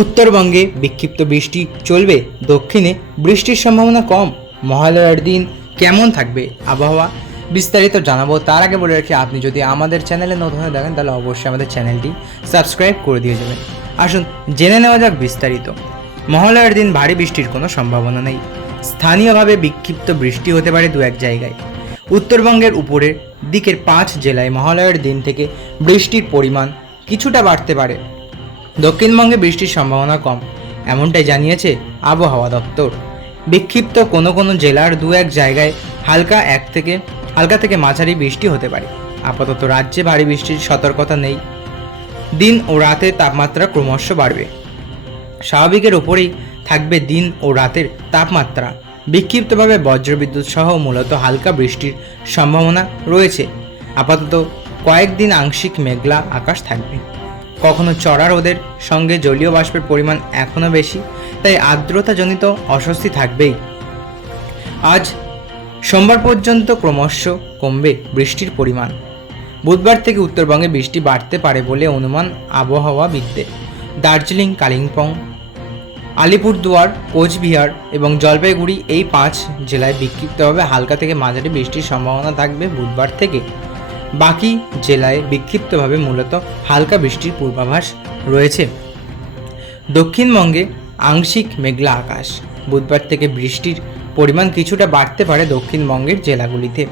উত্তরবঙ্গে বিক্ষিপ্ত বৃষ্টি চলবে, দক্ষিণে বৃষ্টির সম্ভাবনা কম। মহালয়ার দিন কেমন থাকবে আবহাওয়া বিস্তারিত জানাবো। তার আগে বলে রাখি, আপনি যদি আমাদের চ্যানেলে নতুন হয়ে দেখেন তাহলে অবশ্যই আমাদের চ্যানেলটি সাবস্ক্রাইব করে দিয়ে যাবেন। আসুন জেনে নেওয়া যাক বিস্তারিত। মহালয়ার দিন ভারী বৃষ্টির কোনো সম্ভাবনা নেই। স্থানীয়ভাবে বিক্ষিপ্ত বৃষ্টি হতে পারে দু এক জায়গায়। উত্তরবঙ্গের উপরের দিকের 5 জেলায় মহালয়ার দিন থেকে বৃষ্টির পরিমাণ কিছুটা বাড়তে পারে। দক্ষিণবঙ্গে বৃষ্টির সম্ভাবনা কম, এমনটাই জানিয়েছে আবহাওয়া দপ্তর। বিক্ষিপ্ত কোনো কোনো জেলার দু এক জায়গায় হালকা থেকে মাঝারি বৃষ্টি হতে পারে। আপাতত রাজ্যে ভারী বৃষ্টির সতর্কতা নেই। দিন ও রাতের তাপমাত্রা ক্রমশ বাড়বে। স্বাভাবিকের ওপরেই থাকবে দিন ও রাতের তাপমাত্রা। বিক্ষিপ্তভাবে বজ্রবিদ্যুৎ সহ মূলত হালকা বৃষ্টির সম্ভাবনা রয়েছে। আপাতত কয়েকদিন আংশিক মেঘলা আকাশ থাকবে। কখনো চড়া রোদের সঙ্গে জলীয় বাষ্পের পরিমাণ এখনও বেশি, তাই আর্দ্রতাজনিত অস্বস্তি থাকবেই। আজ সোমবার পর্যন্ত ক্রমশ কমবে বৃষ্টির পরিমাণ। বুধবার থেকে উত্তরবঙ্গে বৃষ্টি বাড়তে পারে বলে অনুমান আবহাওয়াবিদদের। দার্জিলিং, কালিম্পং, আলিপুরদুয়ার, কোচবিহার এবং জলপাইগুড়ি এই 5 জেলায় বিক্ষিপ্তভাবে হালকা থেকে মাঝারি বৃষ্টির সম্ভাবনা থাকবে বুধবার থেকে। বাকি জেলায় বিক্ষিপ্তভাবে মূলত হালকা বৃষ্টির পূর্বাভাস রয়েছে। দক্ষিণবঙ্গে আংশিক মেঘলা আকাশ। বুধবার থেকে বৃষ্টির পরিমাণ কিছুটা বাড়তে পারে দক্ষিণবঙ্গের জেলাগুলিতে।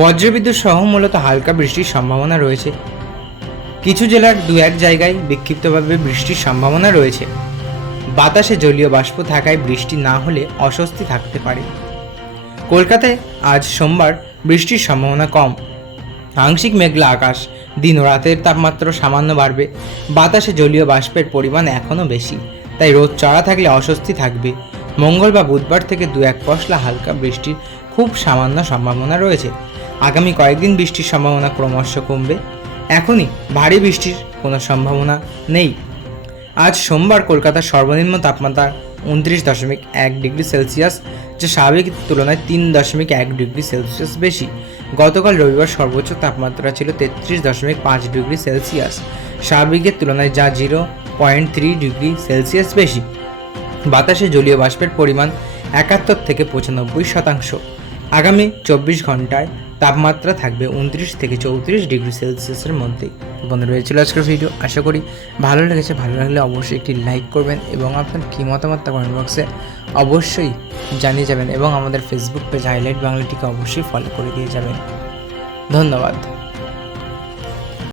বজ্রবিদ্যুৎ সহ মূলত হালকা বৃষ্টির সম্ভাবনা রয়েছে। কিছু জেলার দু এক জায়গায় বিক্ষিপ্তভাবে বৃষ্টির সম্ভাবনা রয়েছে। বাতাসে জলীয় বাষ্প থাকায় বৃষ্টি না হলে অস্বস্তি থাকতে পারে। কলকাতায় আজ সোমবার বৃষ্টির সম্ভাবনা কম। আংশিক মেঘলা আকাশ। দিন ও রাতের তাপমাত্রা সামান্য বাড়বে। বাতাসে জলীয় বাষ্পের পরিমাণ এখনও বেশি, তাই রোদ চড়া থাকলে অস্বস্তি থাকবে। মঙ্গল বা বুধবার থেকে দু এক পশলা হালকা বৃষ্টির খুব সামান্য সম্ভাবনা রয়েছে। আগামী কয়েকদিন বৃষ্টির সম্ভাবনা ক্রমশ কমবে। এখনই ভারী বৃষ্টির কোনো সম্ভাবনা নেই। আজ সোমবার কলকাতার সর্বনিম্ন তাপমাত্রা 29.1 ডিগ্রি সেলসিয়াস, যা স্বাভাবিক তুলনায় 3.1 ডিগ্রি সেলসিয়াস বেশি। গতকাল রবিবার সর্বোচ্চ তাপমাত্রা ছিল 33.5 ডিগ্রি সেলসিয়াস, স্বাভাবিকের তুলনায়, যা 0.3 ডিগ্রি সেলসিয়াস বেশি। বাতাসে জলীয় বাষ্পের পরিমাণ 71 থেকে 95%। আগামী 24 ঘন্টায় তাপমাত্রা থাকবে 29 থেকে 34 ডিগ্রি সেলসিয়াসের মধ্যেই। বন্ধু রয়েছিল আজকের ভিডিও। আশা করি ভালো লেগেছে। ভালো লাগলে অবশ্যই একটি লাইক করবেন এবং আপনার কী মতামত তা কমেন্ট বক্সে অবশ্যই জানিয়ে যাবেন এবং আমাদের ফেসবুক পেজ হাইলাইট বাংলাটিকে অবশ্যই ফলো করে দিয়ে যাবেন। ধন্যবাদ।